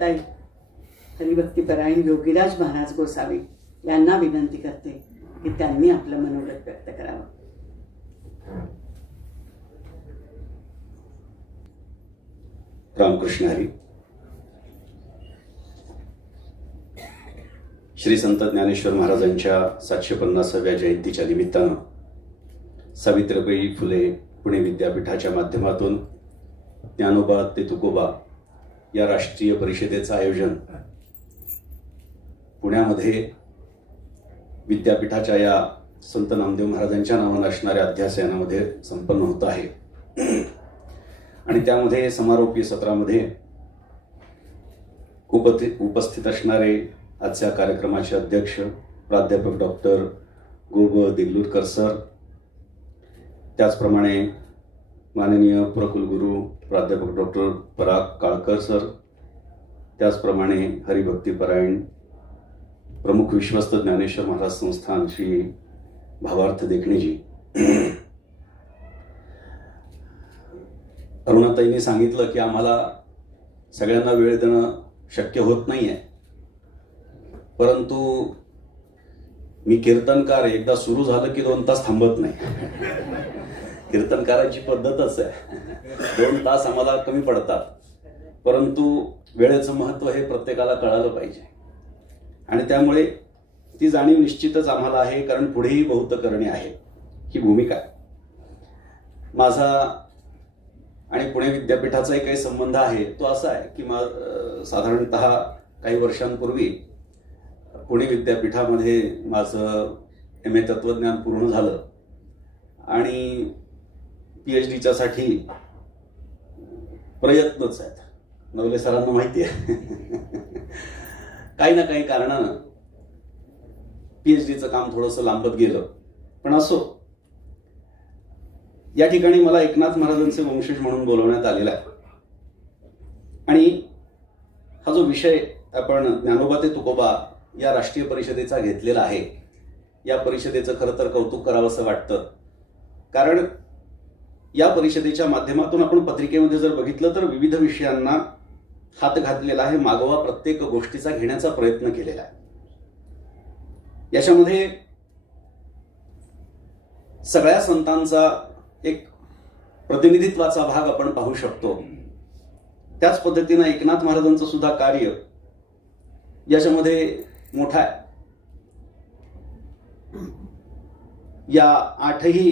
आत्ताई हरिभक्तीपरायण योगीराज महाराज गोसावी यांना विनंती करते की त्यांनी आपलं मनोगत व्यक्त करावं. रामकृष्ण हरी. श्री संत ज्ञानेश्वर महाराजांच्या 750व्या जयंतीच्या निमित्तानं सावित्रीबाई फुले पुणे विद्यापीठाच्या माध्यमातून ज्ञानोबा ते तुकोबा या राष्ट्रीय परिषदेचं आयोजन पुण्यामध्ये विद्यापीठाच्या या संत नामदेव महाराजांच्या नावानं असणाऱ्या अध्यासनामध्ये संपन्न होत आहे. आणि त्यामध्ये समारोपीय सत्रामध्ये उपस्थित असणारे आजच्या कार्यक्रमाचे अध्यक्ष प्राध्यापक डॉक्टर गो दिगलूरकर सर, त्याचप्रमाणे माननीय पुरकुलगुरू प्राध्यापक डॉक्टर पराग काळकर सर, त्याचप्रमाणे हरिभक्तीपरायण प्रमुख विश्वस्त ज्ञानेश्वर महाराज संस्थान श्री भावार्थ देखणेजी. अरुणाताईंनी सांगितलं की आम्हाला सगळ्यांना वेळ देणं शक्य होत नाहीये, परंतु मी कीर्तनकार एकदा सुरू झालं की 2 तास थांबत नाही. कीर्तनकाराची पद्धतच आहे. 2 तास आम्हाला कमी पडतात, परंतु वेळेचं महत्त्व हे प्रत्येकाला कळालं पाहिजे. आणि त्यामुळे ती जाणीव निश्चितच आम्हाला आहे, कारण पुढेही बहुत करणे आहे ही भूमिका. माझा आणि पुणे विद्यापीठाचाही काही संबंध आहे तो असा आहे की साधारणतः काही वर्षांपूर्वी पुणे विद्यापीठामध्ये माझं MA तत्वज्ञान पूर्ण झालं आणि PhDच्या साठी प्रयत्नच आहेत. नवले सरांना माहिती आहे. काही ना काही कारणानं PhDचं काम थोडंसं लांबत गेलं, पण असो, या ठिकाणी मला एकनाथ महाराजांचे वंशज म्हणून बोलवण्यात आलेला आहे. आणि हा जो विषय आपण ज्ञानोबा ते तुकोबा या राष्ट्रीय परिषदेचा घेतलेला आहे, या परिषदेचं खरं तर कौतुक करावं असं वाटतं. कारण या परिषदेच्या माध्यमातून आपण पत्रिकेमध्ये जर बघितलं तर विविध विषयांना हात घातलेला आहे, मागोवा प्रत्येक गोष्टीचा घेण्याचा प्रयत्न केलेला आहे. याच्यामध्ये सगळ्या संतांचा एक प्रतिनिधित्वाचा भाग आपण पाहू शकतो. त्याच पद्धतीनं एकनाथ महाराजांचं सुद्धा कार्य याच्यामध्ये मोठं आहे. या 8ही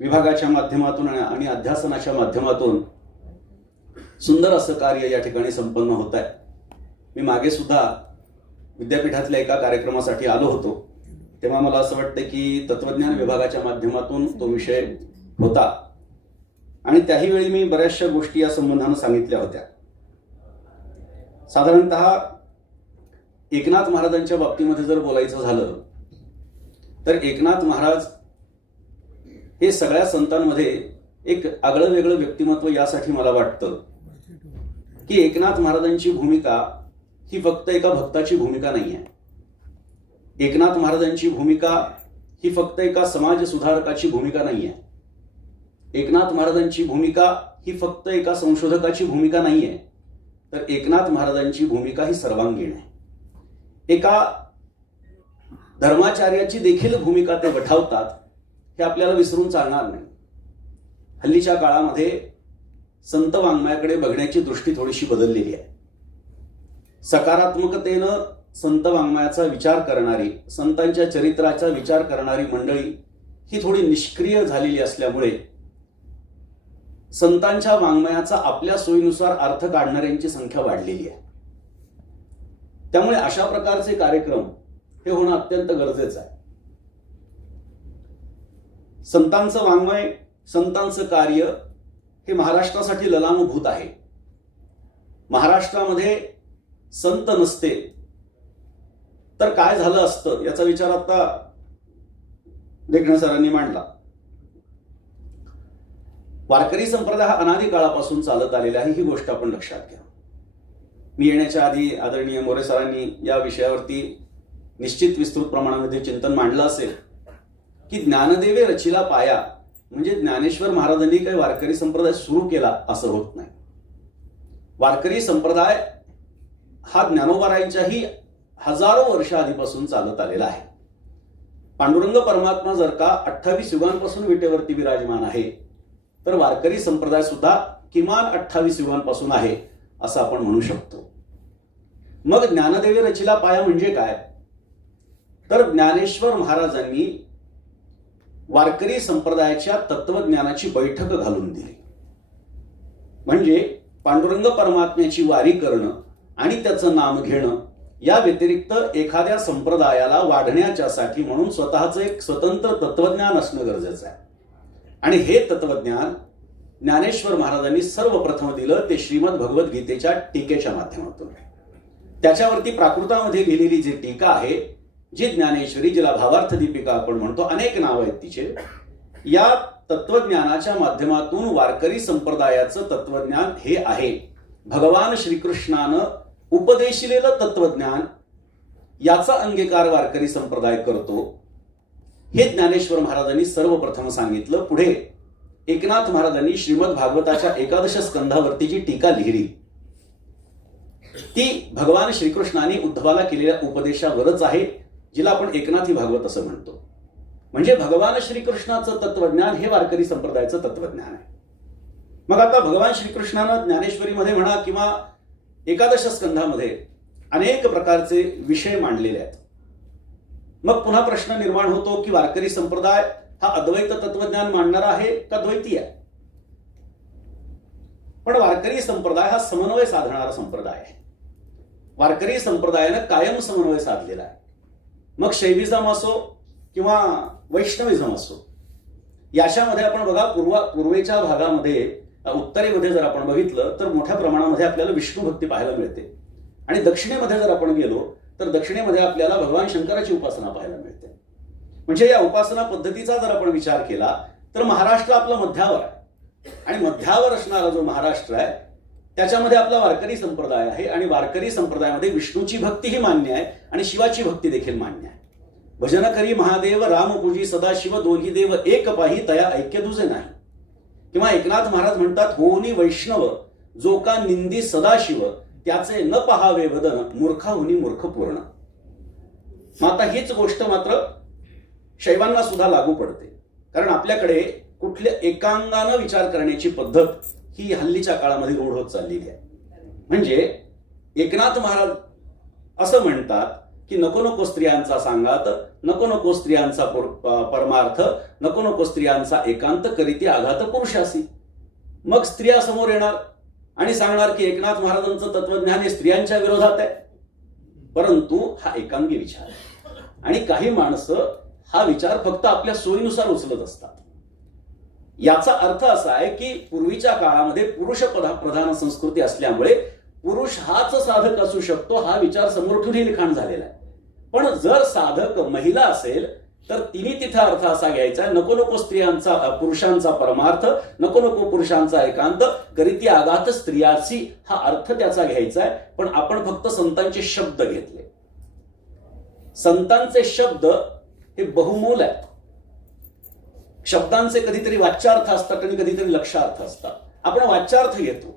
विभागाच्या माध्यमातून आणि अध्यासनाच्या माध्यमातून सुंदर असं कार्य या ठिकाणी संपन्न होत आहे. मी मागे सुद्धा विद्यापीठातल्या एका कार्यक्रमासाठी आलो होतो, तेव्हा मला असं वाटतं की तत्वज्ञान विभागाच्या माध्यमातून तो विषय होता आणि त्याही वेळी मी बऱ्याचशा गोष्टी या संबंधानं सांगितल्या होत्या. साधारणतः एकनाथ महाराजांच्या बाबतीमध्ये जर बोलायचं झालं तर एकनाथ महाराज हे सगळ्या संतांमध्ये एक आगळं वेगळं व्यक्तिमत्व यासाठी मला वाटतं की एकनाथ महाराजांची भूमिका ही फक्त एका भक्ताची भूमिका नाही आहे. एकनाथ महाराजांची भूमिका ही फक्त एका समाज सुधारकाची भूमिका नाही आहे. एकनाथ महाराजांची भूमिका ही फक्त एका संशोधकाची भूमिका नाही आहे, तर एकनाथ महाराजांची भूमिका ही सर्वांगीण आहे. एका धर्माचार्याची देखील भूमिका ते वठवतात, हे आपल्याला विसरून चालणार नाही. हल्लीच्या काळामध्ये संत वाङ्मयाकडे बघण्याची दृष्टी थोडीशी बदललेली आहे. सकारात्मकतेनं संत वाङ्मयाचा विचार करणारी, संतांच्या चरित्राचा विचार करणारी मंडळी ही थोडी निष्क्रिय झालेली असल्यामुळे संतांच्या वाङ्मयाचा आपल्या सोयीनुसार अर्थ काढणाऱ्यांची संख्या वाढलेली आहे. त्यामुळे अशा प्रकारचे कार्यक्रम हे होणं अत्यंत गरजेचं आहे. संतांचं वाङ्मय, संतांचं कार्य हे महाराष्ट्रासाठी ललामभूत आहे. महाराष्ट्रामध्ये संत नसते तर काय झालं असतं याचा विचार आता देखणे सरांनी मांडला. वारकरी संप्रदाय हा अनादी काळापासून चालत आलेला आहे, ही गोष्ट आपण लक्षात घ्या. मी येण्याच्या आधी आदरणीय मोरे सरांनी या विषयावरती निश्चित विस्तृत प्रमाणामध्ये चिंतन मांडलं असेल की ज्ञानदेवे रचिला पाया, म्हणजे ज्ञानेश्वर महाराजांनी काही वारकरी संप्रदाय सुरू केला असं होत नाही. वारकरी संप्रदाय हा ज्ञानोबारायांच्याही हजारो वर्ष आधीपासून चालत आलेला आहे. पांडुरंग परमात्मा जर का 28 युगांपासून विटेवरती विराजमान आहे, तर वारकरी संप्रदाय सुद्धा किमान 28 युगांपासून आहे असं आपण म्हणू शकतो. मग ज्ञानदेवी रचिला पाया म्हणजे काय? तर ज्ञानेश्वर महाराजांनी वारकरी संप्रदायाच्या तत्वज्ञानाची बैठक घालून दिली. म्हणजे पांडुरंग परमात्म्याची वारी करणं आणि त्याचं नाम घेणं या व्यतिरिक्त एखाद्या संप्रदायाला वाढण्याच्यासाठी म्हणून स्वतःचं एक स्वतंत्र तत्वज्ञान असणं गरजेचं आहे. आणि हे तत्वज्ञान ज्ञानेश्वर महाराजांनी सर्वप्रथम दिलं ते श्रीमद भगवद्गीतेच्या टीकेच्या माध्यमातून. त्याच्यावरती प्राकृतामध्ये लिहिलेली जी टीका आहे, जी ज्ञानेश्वरी, जिला भावार्थ दीपिका आपण म्हणतो, अनेक नाव आहेत तिचे, या तत्वज्ञानाच्या माध्यमातून वारकरी संप्रदायाचं तत्वज्ञान हे आहे भगवान श्रीकृष्णानं उपदेशिलेलं तत्वज्ञान. याचा अंगीकार वारकरी संप्रदाय करतो हे ज्ञानेश्वर महाराजांनी सर्वप्रथम सांगितलं. पुढे एकनाथ महाराजांनी श्रीमद भागवताच्या 11 स्कंधावरती जी टीका लिहिली ती भगवान श्रीकृष्णाने उद्धवाला केलेल्या उपदेशावरच आहे, जिला आपण एकनाथी भागवत असं म्हणतो. म्हणजे भगवान श्रीकृष्णाचं तत्वज्ञान हे वारकरी संप्रदायाचं तत्वज्ञान आहे. मग आता भगवान श्रीकृष्णानं ज्ञानेश्वरीमध्ये म्हणा किंवा 11 स्कंधामध्ये अनेक प्रकारचे विषय मांडलेले आहेत. मग पुन्हा प्रश्न निर्माण होतो की वारकरी संप्रदाय हा अद्वैत तत्वज्ञान मांडणारा आहे का द्वैती आहे? पण वारकरी संप्रदाय हा समन्वय साधणारा संप्रदाय आहे. वारकरी संप्रदायानं कायम समन्वय साधलेला आहे. मग शैविझम असो किंवा वैष्णविझम असो, याच्यामध्ये आपण बघा पूर्वेच्या भागामध्ये, उत्तरेमध्ये जर आपण बघितलं तर मोठ्या प्रमाणामध्ये आपल्याला विष्णू भक्ती पाहायला मिळते. आणि दक्षिणेमध्ये जर आपण गेलो तर दक्षिणेमध्ये आपल्याला भगवान शंकराची उपासना पाहायला मिळते. म्हणजे या उपासना पद्धतीचा जर आपण विचार केला तर महाराष्ट्र आपला मध्यावर आहे. आणि मध्यावर असणारा जो महाराष्ट्र आहे त्याच्यामध्ये आपला वारकरी संप्रदाय आहे. आणि वारकरी संप्रदायामध्ये विष्णूची भक्तीही मान्य आहे आणि शिवाची भक्ती देखील मान्य आहे. भजन करी महादेव रामपूजी सदाशिव, दोन्ही देव एक पाही तया ऐक्य दुजे नाही. किंवा एकनाथ महाराज म्हणतात, होनी वैष्णव जो का निंदी सदाशिव, त्याचे न पहावे वदन, मूर्खाहुनी मूर्ख पूर्ण. मग आता हीच गोष्ट मात्र शैवांना सुद्धा लागू पडते. कारण आपल्याकडे कुठल्या एकांगानं विचार करण्याची पद्धत ही हल्लीच्या काळामध्ये रूढ होत चाललेली आहे. म्हणजे एकनाथ महाराज असं म्हणतात की नको नको स्त्रियांचा सांगात, नको नको स्त्रियांचा परमार्थ, नको नको स्त्रियांचा एकांत, करीती आघात पुरुषासी. मग स्त्रिया समोर येणार आणि सांगणार की एकनाथ महाराजांचं तत्वज्ञान हे स्त्रियांच्या विरोधात आहे. परंतु हा एकांगी विचार आहे. आणि काही माणसं हा विचार फक्त आपल्या सोयीनुसार उचलत असतात. याचा अर्थ असा आहे की पूर्वीच्या काळामध्ये पुरुष प्रधान संस्कृती असल्यामुळे पुरुष हाच साधक असू शकतो हा विचार समोर ठेवून लिखाण झालेला आहे. पण जर साधक महिला असेल तर तिने तिथे अर्थ असा घ्यायचा, नको नको स्त्रियांचा पुरुषांचा परमार्थ, नको नको पुरुषांचा एकांत, करीती आघात स्त्रियाची, हा अर्थ त्याचा घ्यायचा आहे. पण आपण फक्त संतांचे शब्द घेतले. संतांचे शब्द हे बहुमोल आहेत. शब्दांचे कधीतरी वाच्यार्थ असतात आणि कधीतरी लक्षार्थ असतात. आपण वाच्यार्थ घेतो.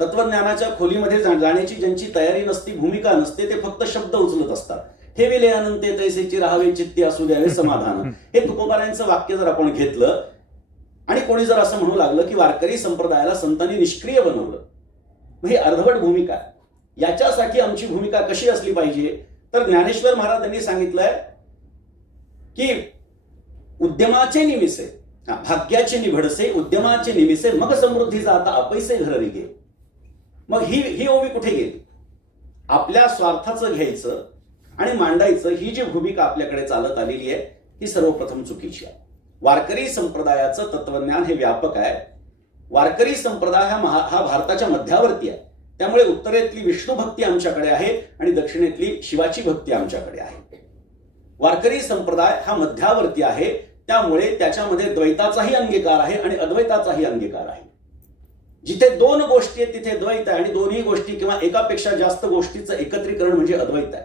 तत्वज्ञानाच्या खोलीमध्ये जाण्याची ज्यांची तयारी नसती, भूमिका नसते, ते फक्त शब्द उचलत असतात. ठेविले अनंते तैसेची राहावे चित्ती असू द्यावे समाधान, हे तुकोबारायांचं वाक्य जर आपण घेतलं आणि कोणी जर असं म्हणू लागलं की वारकरी संप्रदायाला संतांनी निष्क्रिय बनवलं, मग ही अर्धवट भूमिका आहे. याच्यासाठी आमची भूमिका कशी असली पाहिजे? तर ज्ञानेश्वर महाराजांनी सांगितलंय की उद्यमाचे निमिसे, भाग्याचे निभडसे, उद्यमाचे निमिसे, मग समृद्धी जाता अपैसे घर रिगे. मग ही ओवी कुठे गेली? आपल्या स्वार्थाचं घ्यायचं आणि मांडायचं, ही जी भूमिका आपल्याकडे चालत आलेली आहे ही सर्वप्रथम चुकीची आहे. वारकरी संप्रदायाचं तत्वज्ञान हे व्यापक आहे. वारकरी संप्रदाय हा भारताच्या मध्यावर्ती आहे. त्यामुळे उत्तरेतली विष्णू भक्ती आमच्याकडे आहे आणि दक्षिणेतली शिवाची भक्ती आमच्याकडे आहे. वारकरी संप्रदाय हा मध्यावर्ती आहे. त्यामुळे त्याच्यामध्ये द्वैताचाही अंगीकार आहे आणि अद्वैताचाही अंगीकार आहे. जिथे दोन गोष्टी आहेत तिथे द्वैत आहे आणि दोन्ही गोष्टी किंवा एकापेक्षा जास्त गोष्टीचं एकत्रीकरण म्हणजे अद्वैत आहे.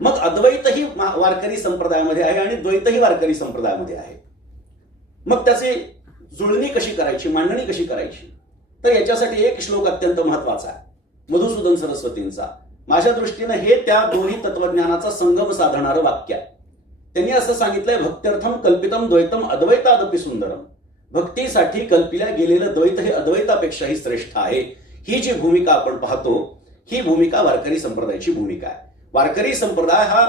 मग अद्वैतही वारकरी संप्रदायामध्ये आहे आणि द्वैतही वारकरी संप्रदायामध्ये आहे. मग त्याची जुळणी कशी करायची, मांडणी कशी करायची? तर याच्यासाठी एक श्लोक अत्यंत महत्वाचा आहे. मधुसूदन सरस्वतींचा. माझ्या दृष्टीनं हे त्या दोन्ही तत्वज्ञानाचा संगम साधणारं वाक्य आहे. त्यांनी असं सांगितलंय, भक्त्यर्थम कल्पितम द्वैतम अद्वैतादपि सुंदरम. भक्तीसाठी कल्पिल्या गेलेलं द्वैत हे अद्वैतापेक्षाही श्रेष्ठ आहे. ही जी भूमिका आपण पाहतो, ही भूमिका वारकरी संप्रदायाची भूमिका आहे. वारकरी संप्रदाय हा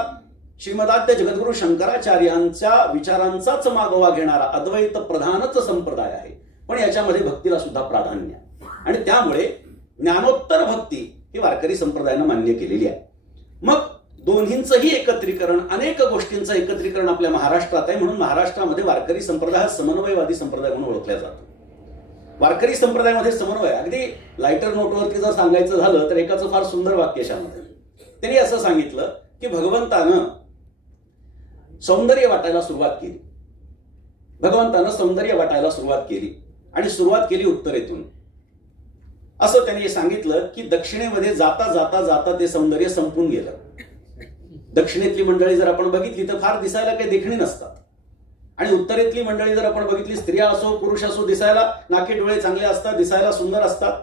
श्रीमदाद्य जगद्गुरु शंकराचार्यांच्या विचारांचाच मागोवा घेणारा अद्वैत प्रधानच संप्रदाय आहे. पण याच्यामध्ये भक्तीला सुद्धा प्राधान्य आहे. आणि त्यामुळे ज्ञानोत्तर भक्ती ही वारकरी संप्रदायानं मान्य केलेली आहे. मग दोन्हींचंही एकत्रीकरण, अनेक गोष्टींचं एकत्रीकरण आपल्या महाराष्ट्रात आहे. म्हणून महाराष्ट्रामध्ये वारकरी संप्रदाय हा समन्वयवादी संप्रदाय म्हणून ओळखला जातो. वारकरी संप्रदायामध्ये समन्वय, अगदी लायटर नोटवरती जर सांगायचं झालं तर एकाचं फार सुंदर वाक्य शामध्ये त्यांनी असं सांगितलं की भगवंतानं सौंदर्य वाटायला सुरुवात केली. भगवंतानं सौंदर्य वाटायला सुरुवात केली आणि सुरुवात केली उत्तरेतून. असं त्यांनी सांगितलं की दक्षिणेमध्ये जाता जाता जाता ते सौंदर्य संपून गेलं. दक्षिणेतली मंडळी जर आपण बघितली तर फार दिसायला काही देखणी नसतात. आणि उत्तरेतली मंडळी जर आपण बघितली, स्त्रिया असो पुरुष असो, दिसायला नाके डोळे चांगले असतात, दिसायला सुंदर असतात.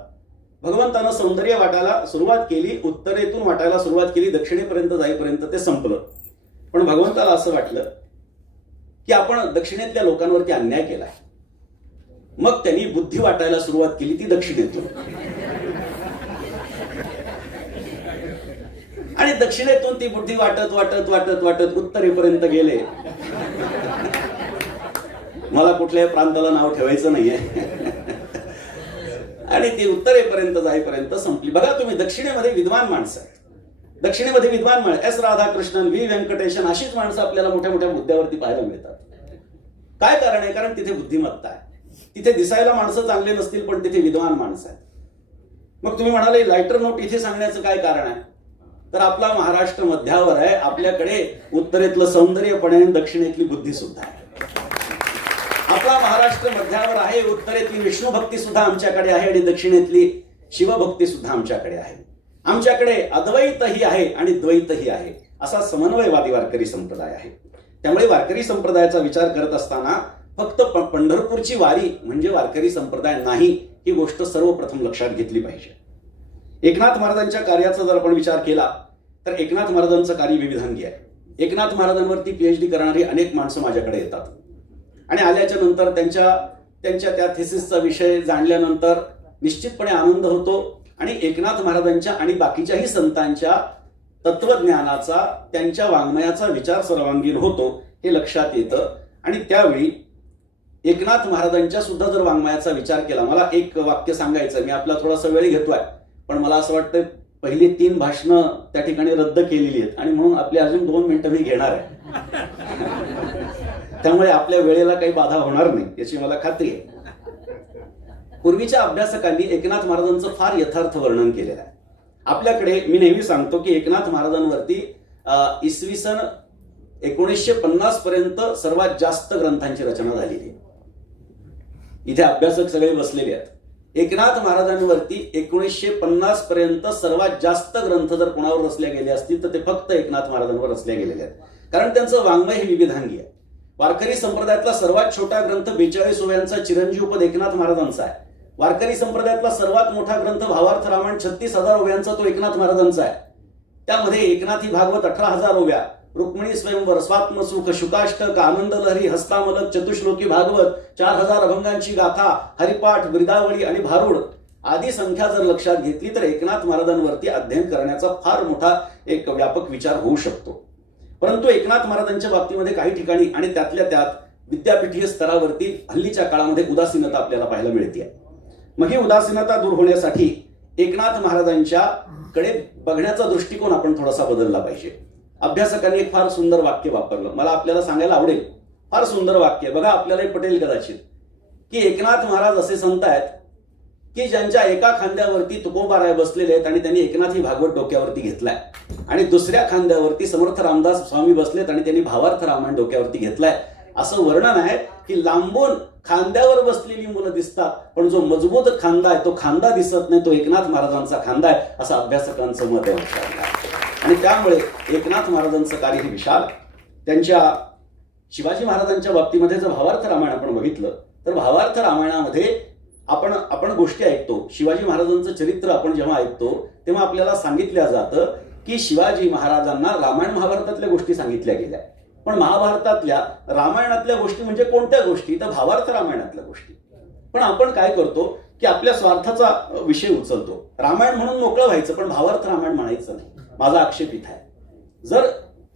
भगवंतानं सौंदर्य वाटायला सुरुवात केली, उत्तरेतून वाटायला सुरुवात केली, दक्षिणेपर्यंत जाईपर्यंत ते संपलं. पण भगवंताला असं वाटलं की आपण दक्षिणेतल्या लोकांवरती अन्याय केलाय. मग त्यांनी बुद्धी वाटायला सुरुवात केली, ती दक्षिणेतून. आणि दक्षिणेतून ती बुद्धी वाटत वाटत वाटत वाटत उत्तरेपर्यंत गेले. मला कुठल्याही प्रांताला नाव ठेवायचं नाहीये. आणि ती उत्तरेपर्यंत जाईपर्यंत संपली. बघा तुम्ही, दक्षिणेमध्ये विद्वान माणसं आहेत. दक्षिणेमध्ये विद्वान माणसं, एस राधाकृष्णन, व्ही व्यंकटेशन, अशीच माणसं आपल्याला मोठ्या मोठ्या मुद्द्यावरती पाहायला मिळतात. काय कारण आहे? कारण तिथे बुद्धिमत्ता आहे. तिथे दिसायला माणसं चांगले नसतील पण तिथे विद्वान माणसं आहेत. मग तुम्ही म्हणाले लायटर नोट इथे सांगण्याचं काय कारण आहे? तर आपला महाराष्ट्र मध्यावर आहे. आपल्याकडे उत्तरेतलं सौंदर्य पण आहे, दक्षिणेतली बुद्धी सुद्धा आहे. आपला महाराष्ट्र मध्यावर आहे. उत्तरेतली विष्णू भक्ती सुद्धा आमच्याकडे आहे आणि दक्षिणेतली शिवभक्ती सुद्धा आमच्याकडे आहे. आमच्याकडे अद्वैतही आहे आणि द्वैतही आहे. असा समन्वयवादी वारकरी संप्रदाय आहे. त्यामुळे वारकरी संप्रदायाचा विचार करत असताना फक्त पंढरपूरची वारी म्हणजे वारकरी संप्रदाय नाही, ही गोष्ट सर्वप्रथम लक्षात घेतली पाहिजे. एकनाथ महाराजांच्या कार्याचा जर आपण विचार केला तर एकनाथ महाराजांचं कार्य विविधांगी आहे. एकनाथ महाराजांवरती PhD करणारी अनेक माणसं माझ्याकडे येतात आणि आल्याच्या नंतर त्यांच्या त्या थिसिसचा विषय जाणल्यानंतर निश्चितपणे आनंद होतो आणि एकनाथ महाराजांच्या आणि बाकीच्याही संतांच्या तत्वज्ञानाचा, त्यांच्या वाङ्मयाचा विचार सर्वांगीण होतो हे लक्षात येतं. आणि त्यावेळी एकनाथ महाराजांच्या सुद्धा जर वाङ्मयाचा विचार केला, मला एक वाक्य सांगायचं, मी आपला थोडासा वेळ घेतोय पण मला असं वाटतं पहिली 3 भाषणं त्या ठिकाणी रद्द केलेली आहेत आणि म्हणून आपली अजून 2 मिनिटं मी घेणार आहे. त्यामुळे आपल्या वेळेला काही बाधा होणार नाही याची मला खात्री आहे. पूर्वीच्या अभ्यासकांनी एकनाथ महाराजांचं फार यथार्थ वर्णन केलेलं आहे. आपल्याकडे मी नेहमी सांगतो की एकनाथ महाराजांवरती इसवी सन 1950 पर्यंत सर्वात जास्त ग्रंथांची रचना झालेली आहे. इथे अभ्यासक सगळे बसलेले आहेत. एकनाथ महाराजांवरती 1950 पर्यंत सर्वात जास्त ग्रंथ जर कोणावर रचल्या गेले असतील तर ते फक्त एकनाथ महाराजांवर रचल्या गेलेले आहेत. कारण त्यांचं वाङ्मय हे विविधांगी आहे. वारकरी संप्रदायातला सर्वात छोटा ग्रंथ 42 ओव्यांचा चिरंजीवपद एकनाथ महाराजांचा आहे. वारकरी संप्रदायातला सर्वात मोठा ग्रंथ भावार्थ रामायण 36,000 ओव्यांचा तो एकनाथ महाराजांचा आहे. त्यामध्ये एकनाथी भागवत 18,000 ओव्या, रुक्मिणी स्वयंवर, स्वात्मसुख, शुकाष्टक, आनंद लहरी, हस्तामलक, चतुश्लोकी भागवत, 4,000 अभंगांची गाथा, हरिपाठ, ब्रिदावळी आणि भारूड आदी संख्या जर लक्षात घेतली तर एकनाथ महाराजांवरती अध्ययन करण्याचा फार मोठा एक व्यापक विचार होऊ शकतो. परंतु एकनाथ महाराजांच्या बाबतीमध्ये काही ठिकाणी आणि त्यातल्या त्यात विद्यापीठीय स्तरावरती हल्लीच्या काळामध्ये उदासीनता आपल्याला पाहायला मिळते. मग ही उदासीनता दूर होण्यासाठी एकनाथ महाराजांच्या कडे बघण्याचा दृष्टिकोन आपण थोडासा बदलला पाहिजे. अभ्यासकांनी एक फार सुंदर वाक्य वापरलं, मला आपल्याला सांगायला आवडेल. फार सुंदर वाक्य, बघा आपल्यालाही पटेल कदाचित, की एकनाथ महाराज असे संत आहेत की ज्यांच्या एका खांद्यावरती तुकोबाराय बसलेले आहेत आणि त्यांनी एकनाथी भागवत डोक्यावरती घेतलाय आणि दुसऱ्या खांद्यावरती समर्थ रामदास स्वामी बसलेत आणि त्यांनी भावार्थ रामायण डोक्यावरती घेतलाय. असं वर्णन आहे की लांबून खांद्यावर बसलेली मुलं दिसतात पण जो मजबूत खांदा आहे तो खांदा दिसत नाही, तो एकनाथ महाराजांचा खांदा आहे, असं अभ्यासकांचं मत आहे. आणि त्यामुळे एकनाथ महाराजांचं कार्य हे विशाल. त्यांच्या शिवाजी महाराजांच्या बाबतीमध्ये जर भावार्थ रामायण आपण बघितलं तर भावार्थ रामायणामध्ये आपण गोष्टी ऐकतो, शिवाजी महाराजांचं चरित्र आपण जेव्हा ऐकतो तेव्हा आपल्याला सांगितलं जातं की शिवाजी महाराजांना रामायण महाभारतातल्या गोष्टी सांगितल्या गेल्या, पण महाभारतातल्या रामायणातल्या गोष्टी म्हणजे कोणत्या गोष्टी, तर भावार्थ रामायणातल्या गोष्टी. पण आपण काय करतो की आपल्या स्वार्थाचा विषय उचलतो, रामायण म्हणून मोकळं व्हायचं पण भावार्थ रामायण म्हणायचं नाही. माझा आक्षेप इथं आहे. जर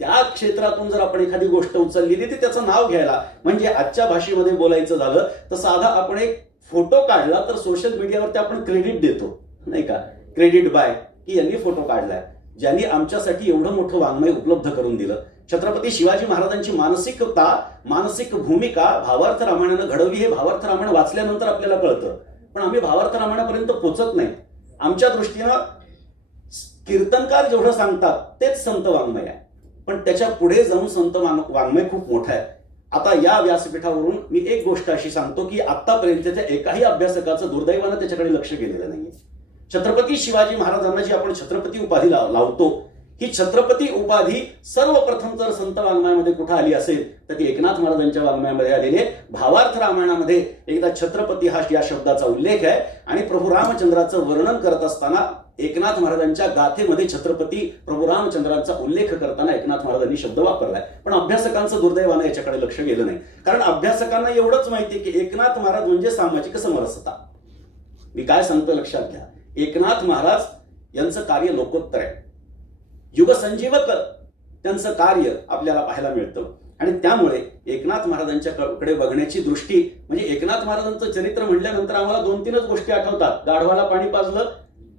त्या क्षेत्रातून जर आपण एखादी गोष्ट उचललेली ती त्याचं नाव घ्यायला, म्हणजे आजच्या भाषेमध्ये बोलायचं झालं तर साधा आपण एक फोटो काढला तर सोशल मीडियावरती आपण क्रेडिट देतो, नाही का, क्रेडिट बाय, की यांनी फोटो काढलाय, ज्यांनी आमच्यासाठी एवढं मोठं वाङ्मय उपलब्ध करून दिलं. छत्रपती शिवाजी महाराजांची मानसिकता, मानसिक भूमिका भावार्थ रामायणानं घडवली हे भावार्थ रामायण वाचल्यानंतर आपल्याला कळतं. पण आम्ही भावार्थ रामायणापर्यंत पोहोचत नाही. आमच्या दृष्टीनं कीर्तनकार जेवढं सांगतात तेच संत वाङ्मय आहे, पण त्याच्या पुढे जाऊन संत वाङ्मय खूप मोठं आहे. आता या व्यासपीठावरून मी एक गोष्ट अशी सांगतो की आतापर्यंतच्या एकाही अभ्यासकाचं दुर्दैवानं त्याच्याकडे लक्ष गेलेलं नाहीये. छत्रपती शिवाजी महाराजांना जी आपण छत्रपती उपाधी लावतो, ही छत्रपती उपाधी सर्वप्रथम जर संत वाङ्मयामध्ये कुठं आली असेल तर ती एकनाथ महाराजांच्या वाङ्मयामध्ये आलेली आहे. भावार्थ रामायणामध्ये एकदा छत्रपती हा या शब्दाचा उल्लेख आहे आणि प्रभू रामचंद्राचं वर्णन करत असताना एकनाथ महाराजांच्या गाथेमध्ये छत्रपती प्रभू रामचंद्रांचा उल्लेख करताना एकनाथ महाराजांनी शब्द वापरलाय. पण अभ्यासकांचं दुर्दैवानं याच्याकडे लक्ष गेलं नाही, कारण अभ्यासकांना एवढंच माहिती की एकनाथ महाराज म्हणजे सामाजिक समरसता. मी काय सांगतो लक्षात घ्या, एकनाथ महाराज यांचं कार्य लोकोत्तर आहे, युगसंजीवक त्यांचं कार्य आपल्याला पाहायला मिळतं. आणि त्यामुळे एकनाथ महाराजांच्याकडे बघण्याची दृष्टी म्हणजे एकनाथ महाराजांचं चरित्र म्हटल्यानंतर आम्हाला 2-3च गोष्टी आठवतात. गाढवाला पाणी पाजलं,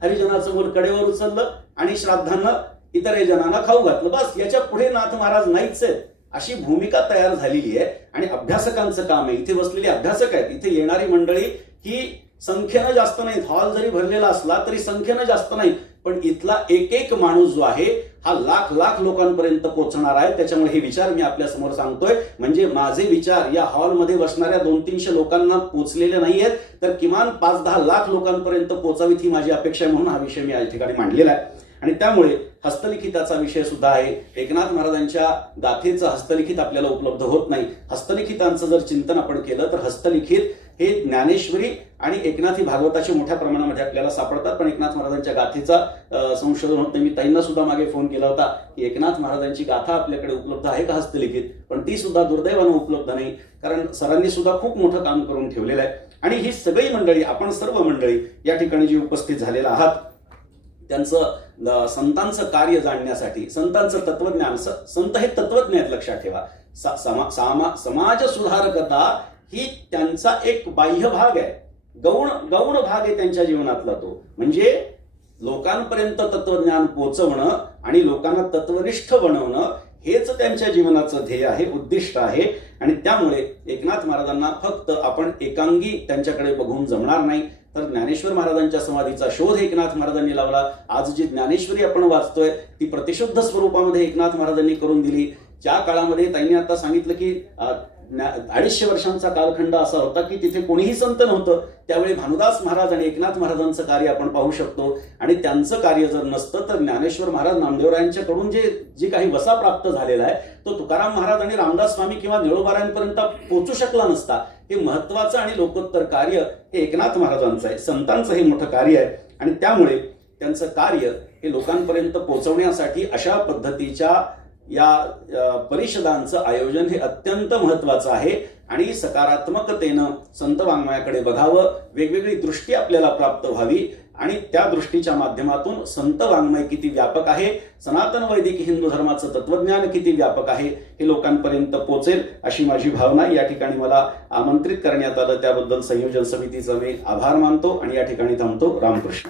हरिजनाचं मूल कडेवर उचललं आणि श्राद्धांना इतर जनांना खाऊ घातलं, बस. याच्या पुढे नाथ महाराज नाहीच आहेत अशी भूमिका तयार झालेली आहे. आणि अभ्यासकांचं काम आहे, इथे बसलेले अभ्यासक आहेत, इथे येणारी मंडळी ही संख्येनं जास्त नाहीत, हॉल जरी भरलेला असला तरी संख्येनं जास्त नाही, पण इथला एक एक माणूस जो आहे हा लाख लाख लोकांपर्यंत पोहोचणार आहे. त्याच्यामुळे हे विचार मी आपल्या समोर सांगतोय, म्हणजे माझे विचार या हॉलमध्ये बसणाऱ्या 200-300 लोकांना पोहोचलेले नाहीयेत, तर किमान 5-10 लाख लोकांपर्यंत पोहोचावीत ही माझी अपेक्षा आहे, म्हणून हा विषय मी या ठिकाणी मांडलेला आहे. आणि त्यामुळे हस्तलिखिताचा विषय सुद्धा आहे. एकनाथ महाराजांच्या गाथेचं हस्तलिखित आपल्याला उपलब्ध होत नाही. हस्तलिखितांचं जर चिंतन आपण केलं तर हस्तलिखित हे ज्ञानेश्वरी आणि एकनाथी भागवताचे मोठ्या प्रमाणामध्ये आपल्याला सापडतात, पण एकनाथ महाराजांच्या गाथेचा संशोधन होत नाही. मी ताईंना सुद्धा मागे फोन केला होता की एकनाथ महाराजांची गाथा आपल्याकडे उपलब्ध आहे का हस्तलिखित, पण ती सुद्धा दुर्दैवानं उपलब्ध नाही, कारण सरांनी सुद्धा खूप मोठं काम करून ठेवलेलं आहे. आणि ही सगळी मंडळी, आपण सर्व मंडळी या ठिकाणी जी उपस्थित झालेला आहात, त्यांचं संतांचं कार्य जाणण्यासाठी, संतांचं तत्वज्ञान, संत हे तत्वज्ञ आहेत लक्षात ठेवा. समाज सुधारकता ही त्यांचा एक बाह्य भाग आहे, गौण भाग आहे त्यांच्या जीवनातला. तो म्हणजे लोकांपर्यंत तत्वज्ञान पोहोचवणं आणि लोकांना तत्वनिष्ठ बनवणं हेच त्यांच्या जीवनाचं ध्येय आहे, उद्दिष्ट आहे. आणि त्यामुळे एकनाथ महाराजांना फक्त आपण एकांगी त्यांच्याकडे बघून जमणार नाही, तर ज्ञानेश्वर महाराजांच्या समाधीचा शोध एकनाथ महाराजांनी लावला. आज जी ज्ञानेश्वरी आपण वाचतोय ती प्रतिशुद्ध स्वरूपामध्ये एकनाथ महाराजांनी करून दिली. ज्या काळामध्ये त्यांनी आता सांगितलं की 250 वर्षांचा कालखंड असा होता की तिथे कोणीही संत नव्हतं, त्यावेळी भानुदास महाराज आणि एकनाथ महाराजांचं कार्य आपण पाहू शकतो. आणि त्यांचं कार्य जर नसतं तर ज्ञानेश्वर महाराज नामदेवरायांच्याकडून जे काही वसा प्राप्त झालेला आहे तो तुकाराम महाराज आणि रामदास स्वामी किंवा निळोबारायांपर्यंत पोहोचू शकला नसता. हे महत्वाचं आणि लोकोत्तर कार्य हे एकनाथ महाराजांचं आहे, संतांचं हे मोठं कार्य आहे. आणि त्यामुळे त्यांचं कार्य हे लोकांपर्यंत पोहोचवण्यासाठी अशा पद्धतीच्या या परिषदांचं आयोजन हे अत्यंत महत्वाचं आहे. आणि सकारात्मकतेनं संत वाङ्मयाकडे बघावं, वेगवेगळी दृष्टी आपल्याला प्राप्त व्हावी आणि त्या दृष्टीच्या माध्यमातून संत वाङ्मय किती व्यापक आहे, सनातन वैदिक हिंदू धर्माचं तत्वज्ञान किती व्यापक आहे हे लोकांपर्यंत पोहोचेल अशी माझी भावना. या ठिकाणी मला आमंत्रित करण्यात आलं त्याबद्दल संयोजन समितीचा मी आभार मानतो आणि या ठिकाणी थांबतो. रामकृष्ण.